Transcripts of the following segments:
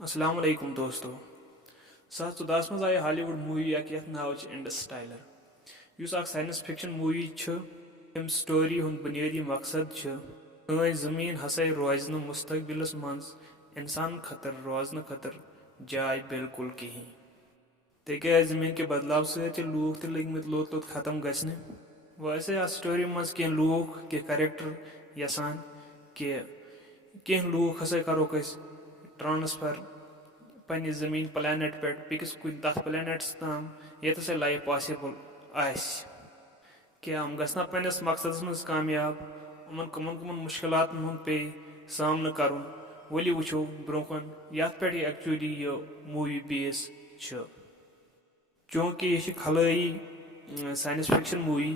अस्सलाम वालेकुम दोस्तों। 2014 मज आई हॉलीवुड मूवी यथ नाव इंटरस्टेलर युस साइंस फिक्शन मूवी अम स्टोरी हुंद बुनियादी मकसद सैन जमीन हसा रोज मुस्तकबिलस मज इंसान खतर रोजन खतर जाय बिल्कुल कहीं तिक जमीन के बदलाव सत लूख तगमित लोत लोत खत्म गसने वैसे स्टोरी मज कह लूख कह करेक्टर यसान कि कह लूख हसा करोक ट्रांसफर पन्ने जमीन प्लानट पे बिकस कुन तथ प्लानट्स ताम ये हसा लाइफ पॉसिबल आस क्या हम गना पन्नस मकसदस मज कामयाब उमन कमन कमन मुश्किलात पे सामना करुन वली वुचो ब्रोकन यथ पे एक्चुअली ये मूवी बेस चूंकि यह खलाई साइंस फिक्शन मूवी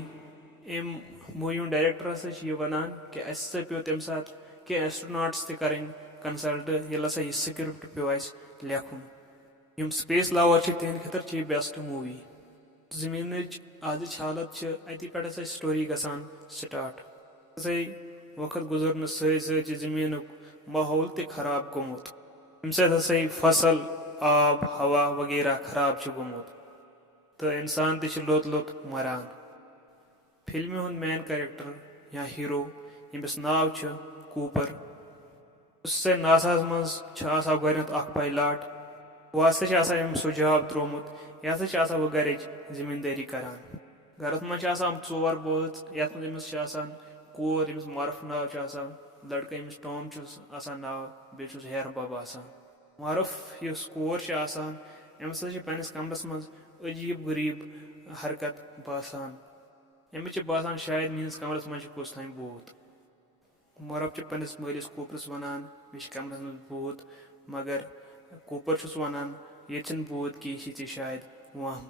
अम मूवी हूँ डायरेक्टर हसा वनान कि अस पे तम सात कि एस्ट्रोनॉट्स तरें कंसल्ट ये हसा यह स्क्रिप्ट पे लेखुन यम स्पेस लवर तिहद खतर बेस्ट मूवी जमीन आज हालत अति पे हसा स्टोरी गसान स्टार्ट वक्त गुजरन सत जमीन माहौल त खराब गोमुत अम ससा फसल आब हवा वगैरह खराब गोमुत तो इंसान त लोत लोत मरान फिल्म हुंद मेन कैरेक्टर या हीरो यमिस नाव कूपर उससे नासा मज गोत पायलट वह हसा सो जॉब त्रोमुत यह हसा वह घर जमींदारी करान घर मज 4 बोच यथ मज कोर यमिस मार्फ नाव लड़का यमिस टॉम नाव बे हेर बब मार्फ यस कोर अमिस पन्नस कमरस मज अजीब गरीब हरकत बासान अमिस बासान शायद मीस कमरस मज कुछ तान भूत मार्फ पन्नस मालिस कूपरस वनान मे कमरस मज भूत मगर कूपर वनान ये भूत कि यह शायद वहम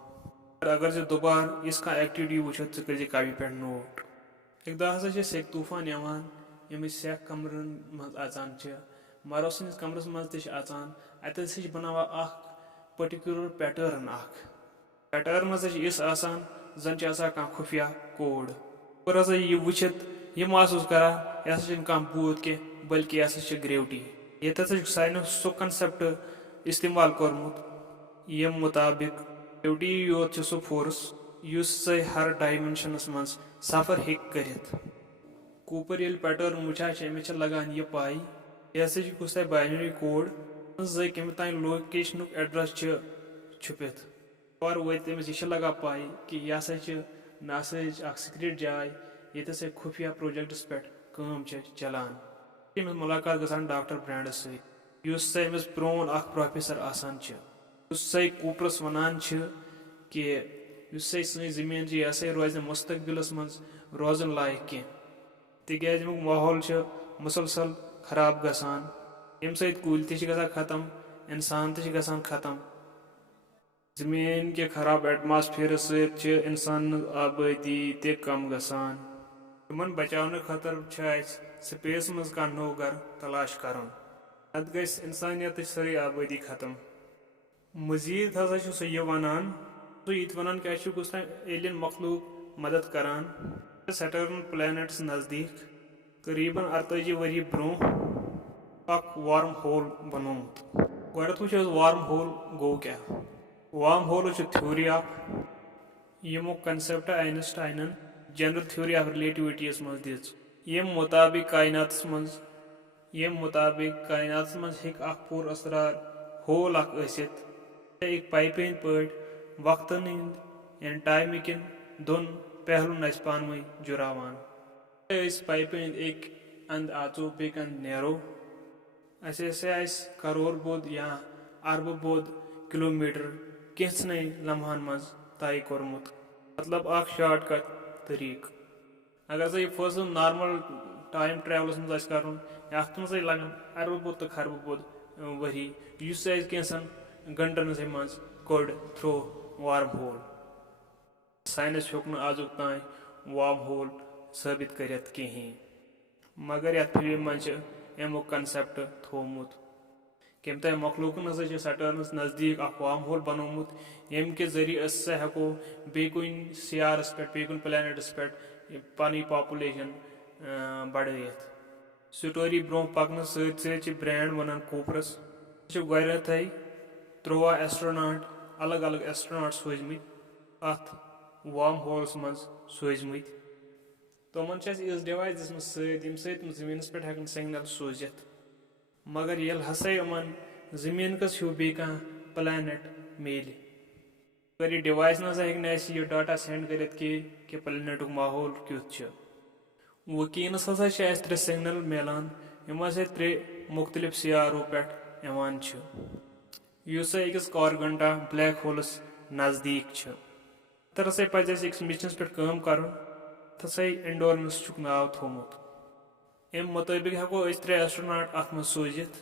अगर जे दोबार इस एक्टिविटी वो कर कॉपी पे नोट एक दह हसा सेक तूफान यम सेक कमरन मज अचान मार्फ सस कमरस मज तचान अत बनावा पर्टिकुलर पैटर्न हसा इस जन कह खुफिया कोड और हसा यह वुचित यह महसूस करान यह हसा कह भूत कह बल्कि यह हसा ग्रेविटी ये हसा साइंस सो कंसेप्ट इस्तेमाल कोरमुत यम मुताबिक ग्रेविटी योत सो फोर्स युस हर डायमेंशनस मज सफर हेक करित कूपर ये पैटर्न वुचा अमिस लगान यह पाई यह हसा कुछ बाइनरी कोड कम तान लोकेशन एड्रेस छुपित और वो तमिस यह लगा पाई कि यह हसा नासा सीक्रेट जाय ये हसा खुफिया प्रोजेक्टस पे काम चलान अमिस मुलाकात गसान डॉक्टर ब्रांडस समिस प्रोन प्रोफेसर आसान कूपरस वनान कि सही जमीन यह हसा रोज मुस्तकबिलस मज रोजन लायक कह तिज अमुक माहौल मुसलसल खराब गसान यम सत कुल त खत्म इंसान त खत्म जमीन के खराब एटमॉस्फेयर सत इंसान आबादी त कम गसान इन बचाने खतर स्पेस मज कह नो घर तलाश कर नत ग इंसानियत सारी आबादी खत्म मजीद हसा सह यह वनान क्या कुछ एलियन मखलूक मदद करान सैटर्न प्लैनेट्स नज़दीक करीबन 48 वरी ब्रो वार्म होल बनोमुत गोत वो वार्म होल गो क्या वार्म होल थ्योरी यमो concept Einstein general theory of relativity मज दिज यम मुताबिक कायनात मज हेक पूर असरार होल एक पाइप पे वक्तन यानी टाइम किन दोन पहलुन पान वही जुरावान पाइप एक अंद आचो बे अंद नेरो करोड़ बोध या अरब बोध किलोमीटर कैसन लम्हान मज तय कोरमुत मतलब शॉर्टकट तरीक अगर सह यह फैसल नॉर्मल टाइम ट्रैवलस मज कर अत मज लगन अरब बोध तो खरब बोध वरी कैसन घंटन मज code through wormhole science हेक आजुक तान वार्म होल साबित करित कहीं मगर यथ फिल्म मज अमुक कंसेप्ट थोमुत कम तान मखलूकन हसा सैटर्नस नज़दीक वार्म होल बनोमुत यम के जरिए हेको बे कुन सियारस पे बे कुन प्लैनेटस पे पन पॉपुलेशन बढ़ित स्टोरी ब्रो पकन सत ब्रांड वनान कूपरस गोथै 13 एस्ट्रोनॉट अलग अलग एस्ट्रोनॉट सोजमित अत वार्म होल्स मज सोजमित तमन इस डिवाइस दिसम सत जमीनस पे हेकन सिग्नल सोजित मगर ये हसा यमन जमीन कस हूँ बे कह प्लानट मेल अगर यह डिवाइस ना हेक यह डाटा सेंड कर कि प्लानटुक माहौल क्युत वकीनस हसा त्रे सिग्नल मिलान यम हसा त्रे मुख्तलिफ सियारों पे अकिस कारगंटा ब्लैक होलस नजदीक तर हसा पे अकिस मिशनस पे काम कर हसा एंडोरेंस चुक नाव थोमुत अम मुताबिक हेको त्रे एस्ट्रोनॉट अत मज सोजित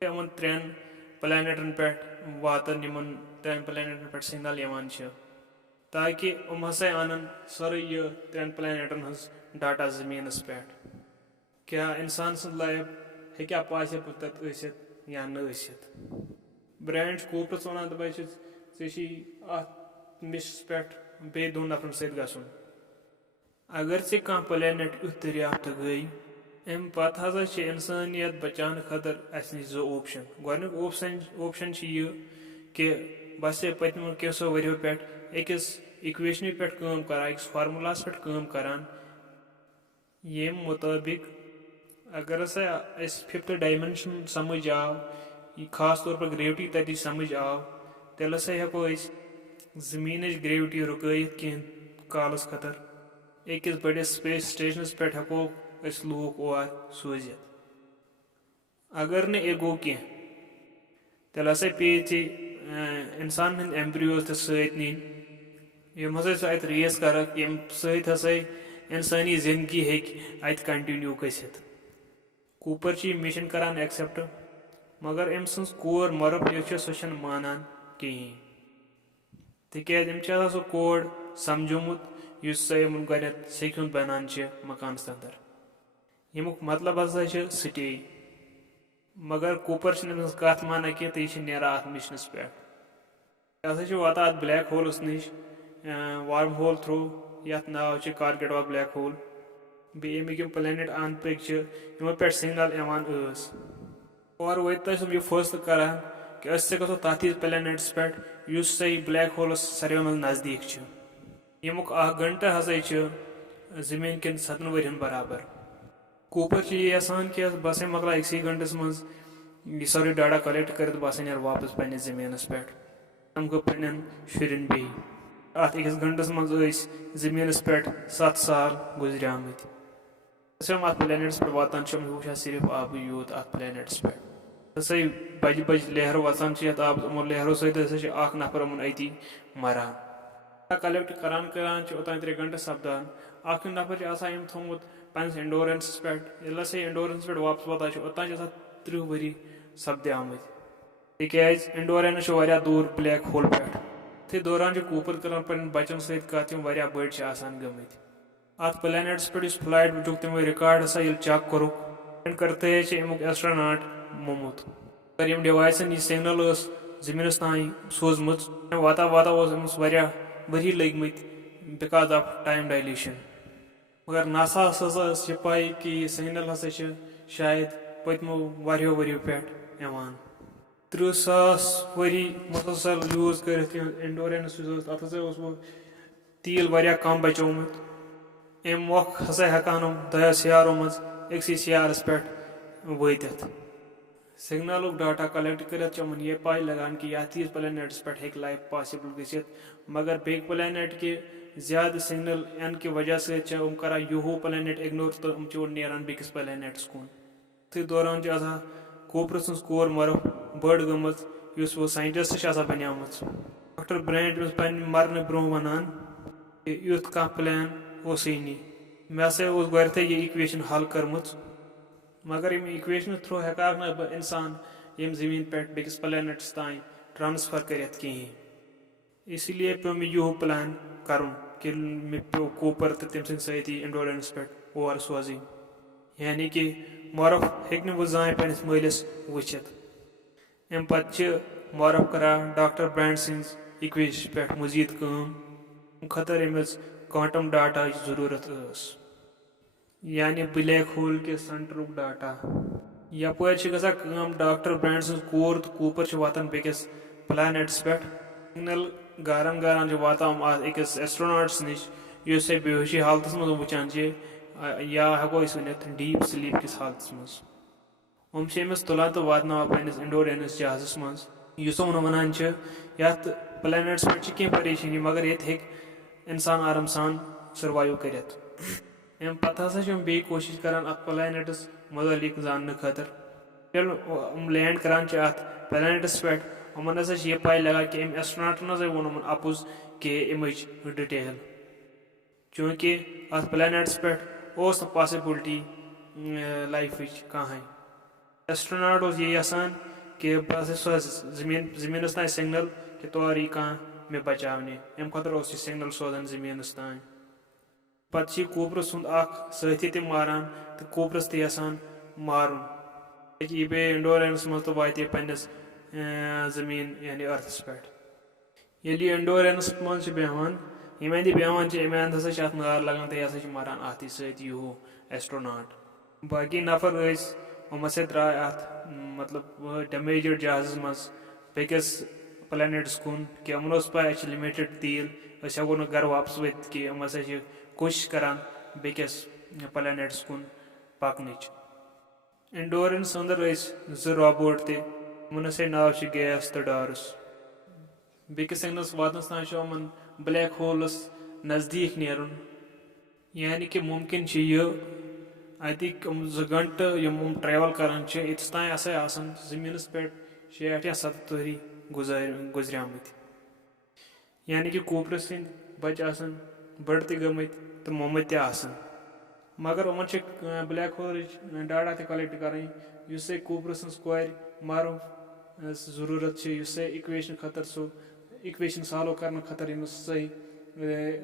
यमन त्रेन प्लानटन पे वातन यमन त्रेन प्लानटन पे सिग्नल यवान ताकि हसा अनन सारे यह त्रेन प्लानटन हज डाटा जमीनस पे क्या इंसान सद लाइफ हेक्या पॉसिबल तत या न ब्रांड कोपरस वन अत मिशस पे बे दोन नफरन सत गुन अगर से कह प्लानट युथ दरियाफ्त गई अम पत हजा इंसानियत बचाने खतर अस नश जो ऑप्शन गोक ऑप्शन यह कि बस पतमो कैसो वरियो पे अकिस इक्वेशन पे काम करान अकिस फार्मूलास पे काम करान ये मुताबिक अगर हसा फिफ्थ डायमेंशन समझ आव खास तौर पर ग्रेविटी तथि समझ आव तेल हसा हेको जमीन ग्रेविटी रुकैत कह कालस खतर अकिस बड़िस स्पेस स्टेशनस पे हेको लूक और सोजित अगर न यह गो कह तेल हसा पे इंसान हंद एम्ब्रियोज सत नीन यम हसा अत रेस कर यम सत हसा इंसानी जिंदगी हेक कंटिन्यू गसित कूपर मिशन करान एक्सेप्ट मगर अम सज कोर मरफ यह सह मानान कहें तिकाज सह कोड समझोमुत गत सेक हूं बनान मकान अंदर यमुक मतलब हसा स्टे मगर कूपर कत माना कह यह नेरा अत मिशनस पे हसा वाता अत ब्लैक होलस नश वार्म होल थ्रू यथ नाव कारगेटवा ब्लैक होल बे अमिक प्लानट अंद पक यमो पे सिग्नल यवान और वत यह फैसल करान कि अस गो तथ प्लानट्स पे सही ब्लैक होलस सारे मज नजदीक यमुक घंटा हसा जमीन कन 7 वरियन बराबर कूपर यह यसान कि बस मकला अक्सी घंटस मज यह सारे डाटा कलेक्ट कर बस नीर वापस पे जमीनस पे हम गो पन्न शुरन बे अत अकिस घंटस मज जमीनस पे 7 साल गुजरियामत अत प्लानट्स पे वातान वुचा सिर्फ आब यूत अत प्लानट्स पे हसा बज बज लहर वसान आब लहरों सत नफर अती मरान कलेक्ट करान करान ओतान 3 घंटे सपदान नफर अम थोमुत पन्नस एंडोरेंस पे ये एंडोरेंस पे वापस वातान ओतान 30 वरी सपदे आमत तिकाज एंडोरेंस दूर ब्लैक होल पे थे दौरान कूपर करान पन्न बचन सत कत बड़ गमत अत प्लानट्स पे फ्लाइट वुचुक तमो रिकॉर्ड हसा चेक कोरुक करते अमुक एस्ट्रोनॉट मोमुत अगर यम डिवाइसन यह सिग्नल जमीनस तान सोजम वाता वाता वरी लगमत बिकॉज ऑफ टाइम डायलेशन मगर नासा हसा पाई कि यह सिग्नल हसा शायद पतमो वरियो पे 30,000 वरी मुसलसल यूज कर एंडोरेंस अत हसा तील कम बचोमुत अम मोख हसा हेकान 10 सियारों मज अक्सी सियारस पे वत सिग्नल डाटा कलेक्ट कर यह पाई लगान कि यथ प्लानट्स पे लाइफ पॉसिबल गसित मगर बे प्लानट के ज्यादा सिग्नल एन की वजह से कर यूहो प्लानट इग्नोर तो नेरान बेकिस प्लानट्स कुन थे दौरान कोपर सज कोर मरफ बड़ गमत वो साइंटिस्ट बनियाम डॉक्टर ब्रांड पे मरने ब्रो वनान युथ कह प्लान नी मे हसा गोथ यह इक्वेशन हल कर्मुत मगर यम इक्वेशन थ्रू हेका न इंसान यम जमीन पे बेकिस प्लानट्स तान ट्रांसफर कर इसलिए पे मे यूह प्लान कर कि मे पे कूपर तो तम सती एंडोरेंस पे और सोजन यानी कि मरफ हेक वो जान पन्नस मलिस वुचित अम पे मरफ करा डॉक्टर ब्रांड सज इक्वेशन पे मजीद काम खतर अमस क्वांटम डाटा जरूरत यानी ब्लैक होल के सेंटरुक डाटा यपरि गम डॉक्टर ब्रांड सज कोर तो कूपर वातान बेकिस प्लानेट्स पे सिग्नल गारान गारान वातान अकिस एस्ट्रोनॉट्स निश युस बेहोशी हालत मज वुचान या हेको वन डीप स्लीप किस हालत मज अमिस तुलान तो वातन पन्निस इंडोरेनस जहाजस मज युस वनान यथ प्लानेट्स पे कह परेशानी मगर ये हेक इंसान आराम सान सर्वाइव कर अम पत हसा बे कोशिश करान अत प्लानेटस मुतलिक जानने खतर लैंड करान अत प्लानेटस पे उमन हसा यह पाई लगा कि अम एस्ट्रोनॉटन हसा वोन अपुज कि अमच डिटेल चूँकि अत प्लानेटस पे पॉसिबिलिटी लाइफ कहें एस्ट्रोनॉट ये यसान कि बस जमीनस तान सिग्नल कि तौर यी कह मे बचाने अम खतर सिग्नल सोजान जमीनस तान पत कूपरस सुंद साथी ते मारान तो कूपरस ते यसान मारुन यह पे इंडोरेनस मज तो वाते पन्निस जमीन यानी अर्थस पे ये इंडोरेनस मज बेहान यम अंद बेहान अमे अंद हसा नार लगान तो यह मारान अत सत एस्ट्रोनॉट बाकी नफर हम हसा द्राय अत मतलब डैमेज्ड जहाज मज बेकिस प्लानेट्स कुन कि अमन पाई लिमिटेड तेल हेको न घर वापस वत कि हम हसा कोशिश करान बेकिस प्लानेट्स कुन पकन इंडोरेंस अंदर जो रोबोट तमन नाव गैस तो डॉरस बेकिस सिग्नल्स वातनस तान ब्लैक होलस नज़दीक नेरुन यानी कि मुमकिन अतिक 2 घंटे यम ट्रैवल करान इतस तान आसान जमीनस पे 60 या 70 गुजरियामत यानी कि कूपरस बच आसान बड़ त गमत तो मोमत त मगर उमन ब्लैक होल डाटा ते कलेक्ट कर कूपरस कोर मारो जरूरत इक्वेशन खतर सो इक्वेशन सॉल्व करने खतर सही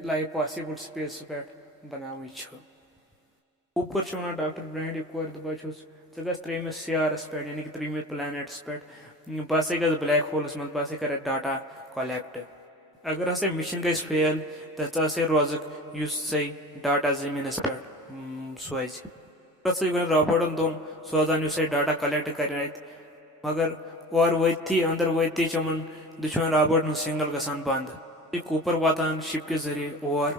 लाइफ पॉसिबल स्पेस पे बनाव कूपर वन डॉक्टर ब्रांड यह कोर दपान गस 3 सियारस पे यानी कि 3 प्लानेट्स पे बह गस ब्लैक होलस मज बह कर डाटा कलेक्ट अगर हसा मिशन गई फेल तो रोजक डाटा जमीनस पे सोज रोबोटन दोन सोजान डाटा कलेक्ट कर मगर और वती अंदर वती दुश्मन रोबोटन सिग्नल गसान बंद कूपर वातान शिप के जरिए और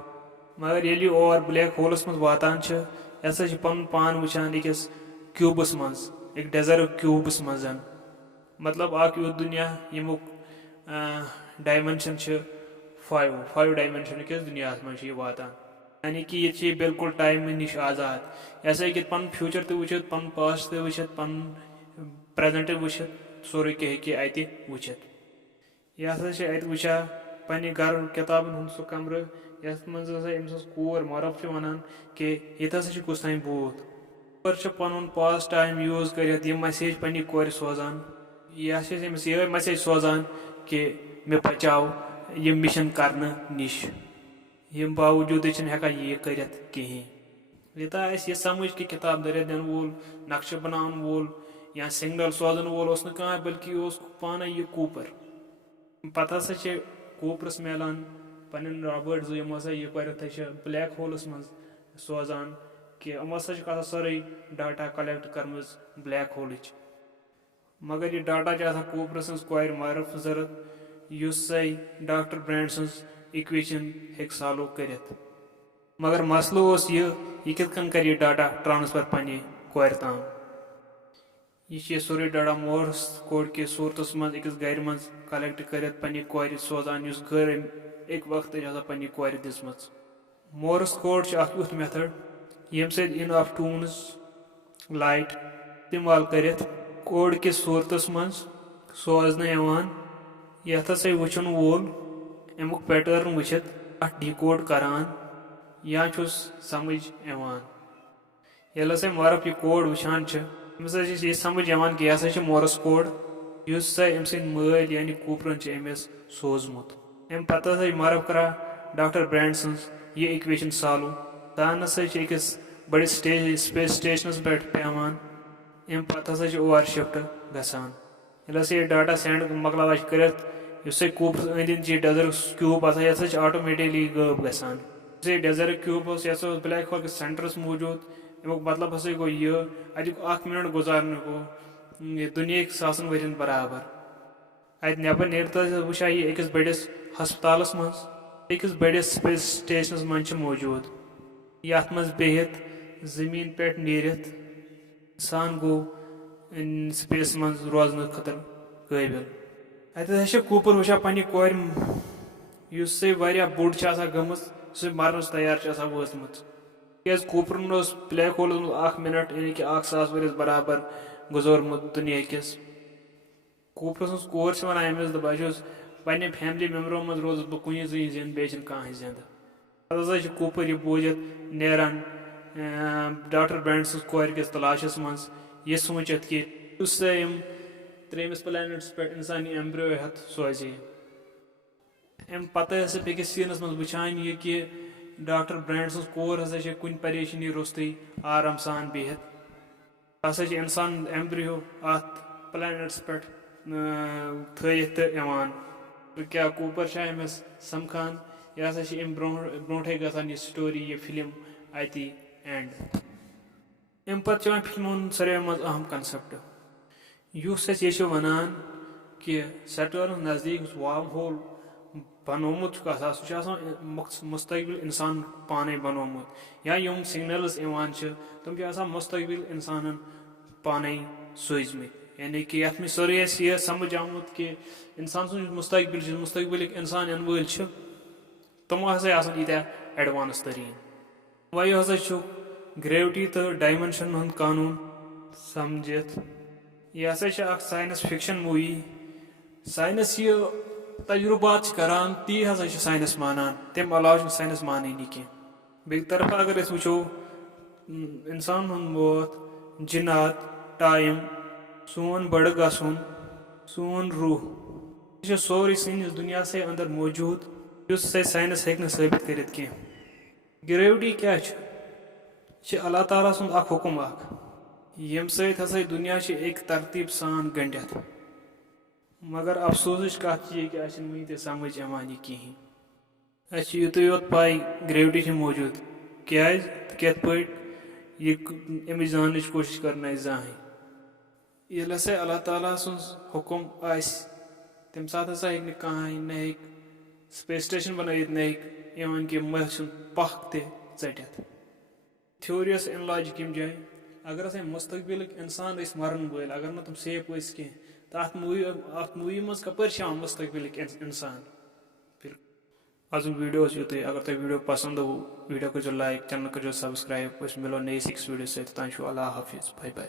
मगर ये और ब्लैक होलस मज वातान यह पन पान वुचान अकिस क्यूबस मज एक डेजर्ट क्यूबस मज मतलब युद्ध दुनिया यमुक डायमेंशन 5 डायमेंशन किस दुनिया मज वातान यानी कि ये बिल्कुल टाइम निश आजाद यह पन फ्यूचर तो वुचित पन पास्ट तो वुचित पन प्रेजेंट वुचित सोरे कह अत वुचित यह वुचा पन्ने घर किताबन हूं सह कमर यथ मज कोर मरफ वनान कि ये कुछ तान बूत कोर पन पास टाइम यूज कर मैसेज पन्ने कोर सोजान यह ये मैसेज सोजान कि मे बचाओ ये मिशन करने निश यम बावजूद हेकान ये कर कहें यूता यह समझ कि किताब दरिया दिन वोल नक्श बनान वोल या सिग्नल सोजन वोल कह बल्कि पान यह कूपर पत हसा कूपरस मिलान पन रॉबर्ट जो यम यह कर ब्लैक होलस मज सोजान कि यम सारे डाटा कलेक्ट कर्म ब्लैक होल मगर यह डाटा कूपरस कोर मारफ जरूरत डॉक्टर ब्रांड सज इक्वेशन हेक सॉल्व कर मगर मसलो यह कित कर यह डाटा ट्रांसफर पन्ने कोर ताम यह सोरे डाटा मोर्स कोड के सूरत मज अकिस गर मज कलेक्ट कर पन्ने कोर सोजान गर एक वक्त पन्ने कोर दिसम मोर्स कोड युथ मेथड यम इन ऑफ टून्स लाइट इस्तेमाल कर कोड के सूरत मज सोजन यथ हसा वुचन वोल अमुक पैटर्न वुचित डिकोड करान या समझ ये मारफ यह कोड वुचान यह समझ कि यह मोरस कोड अम मल यानी कूपरन अमिस सोजमुत अम पत मारफ करा डॉक्टर ब्रांड सज ये इक्वेशन सॉल्व तान अकिस बड़िस स्पेस स्टेशनस पे पेवान अम पत और शिफ्ट गसान ये डाटा सेंड मकलावा कर कूपर अंद डेजर्ट क्यूब आसान ऑटोमेटिकली गब गसान डेजर्ट क्यूब ब्लैक होल के सेंटरस मौजूद अमुक मतलब हसा गो यह अत मिनट गुजारने गो दुनिया सासन वरियन बराबर अत नबर नेरत वुचा यह अकिस बड़िस हस्पतालस मज अकिस बड़िस स्पेस स्टेशनस मज मौजूद यथ मज बिहित जमीन पे नीरित इंसान गो स्पेस मज रोजन खतर काबिल अत कूपर वुचा पन्ने कोर युस बोड़ गम मरनस तैयार वचमत क्या कूपरन ब्लैक होल मिनट यानी कि 1,000 वरिस बराबर गुजरमुत दुनिया किस कूपर सज कोर वन अमिस बस पे फैमिली मेम्बरों मज रोज बह कुन जिंद बे कह जिंद पत कूपर यह बूझित नेरान डॉक्टर ब्रांड सज कोर किस तलाशस मज यह सोचित कि त्रेमिस प्लैनेट्स पे इंसानी एम्ब्रियो हेत सोजे अम पत बेकिस सीनस मज वुचान यह कि डॉक्टर ब्रांड सज कोर हसा कुन परेशानी रोस्ते आराम सान बिहित हसा इंसान एम्ब्रियो अत प्लैनेट्स पे थयित तो क्या कूपर अमिस समखान यह हसा ब्रोटे गसान यह स्टोरी यह फिल्म अति एंड अम पे फिल्म सारे मज अहम कंसेप्ट यह वनान कि सैटर्न नज़दीक वार्म होल बनोमुत सह मुस्तकबिल इंसान पाने बनोमुत या यम सिग्नल्स तम मुस्तकबिल इंसान पाने सोजमत यानी कि ये सोरे यह समझ आमुत कि इंसान सुन मुस्तकबिल इंसान इन वल तमो हसा यीत्या एडवांस तरीन वह हसा ग्रेविटी तो डायमेंशन हंद कानून समझित यह हसा साइंस फिक्शन मूवी साइंस यह तजुर्बात करान ती हसा साइंस मानान तम अलाव साइंस मानी कह बे तरफ अगर वो इंसान हंद मौत जिन्नात टाइम सोन बड़ गसन सोन रूह यह सोरे सनिस दुनिया से अंदर मौजूद साइंस हेक साबित कर ग्रेविटी क्या अल्लाह ताला सुंद हुकुम यम ससा दुनिया एक तरतीब सान गंडित मगर अफसोस कत कि वन ते समझ यहां यह कहें युत योत पाई ग्रेविटी मौजूद क्या कत पे जान कोशिश कर जान ये हसा अल्लाह ताला सुन हुकुम तम सात हसा हे कह स्पेस स्टेशन बनवित न कि मह पख तटित थ्योरी इन लॉजिक यम जाए अगर हसा मुस्तकबिल इंसान मरन वल अगर न तुम सेफ कह तो अत मूवी मज कपर मुस्तकबिल इंसान आज वीडियो युत अगर तुम वीडियो पसंद हो वीडियो कर लाइक चैनल कर सब्सक्राइब मिलो नई 6 वीडियो सत अल्लाह हाफिज बाय बाय।